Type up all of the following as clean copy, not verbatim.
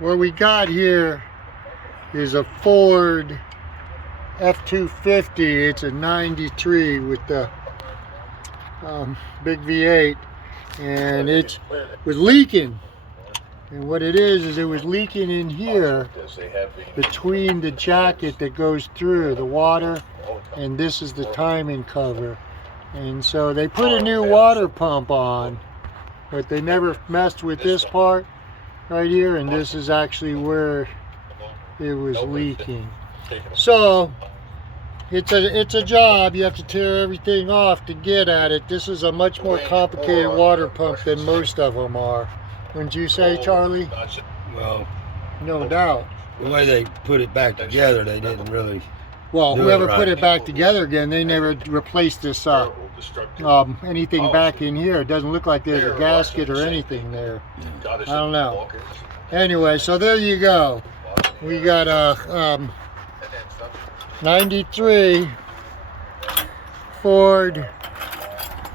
What we got here is a Ford F-250. It's a 93 with the big V8, and it was leaking. And what it is it was leaking in here between the jacket that goes through the water, and this is the timing cover. And so they put a new water pump on, but they never messed with this part right here, and this is actually where it was leaking. So it's a job. You have to tear everything off to get at it. This is a much more complicated water pump than most of them are. Wouldn't you say, Charlie? Well, no doubt. The way they put it back together, they didn't really. Well, whoever put it back together again, they never replaced this anything back in here. It doesn't look like there's a gasket or anything there. I don't know. Anyway, so there you go. We got a 93 Ford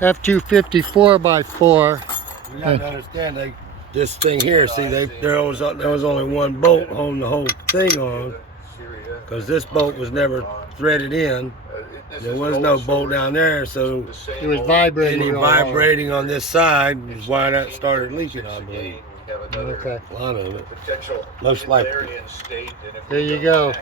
F-250 4x4. You have to understand, this thing here, see, there was only one bolt holding the whole thing on, because this bolt was never threaded in. There was no bolt down there, so it was vibrating. Vibrating on this side is why that started leaking, I believe. Okay. A lot of it. Most likely. There you go.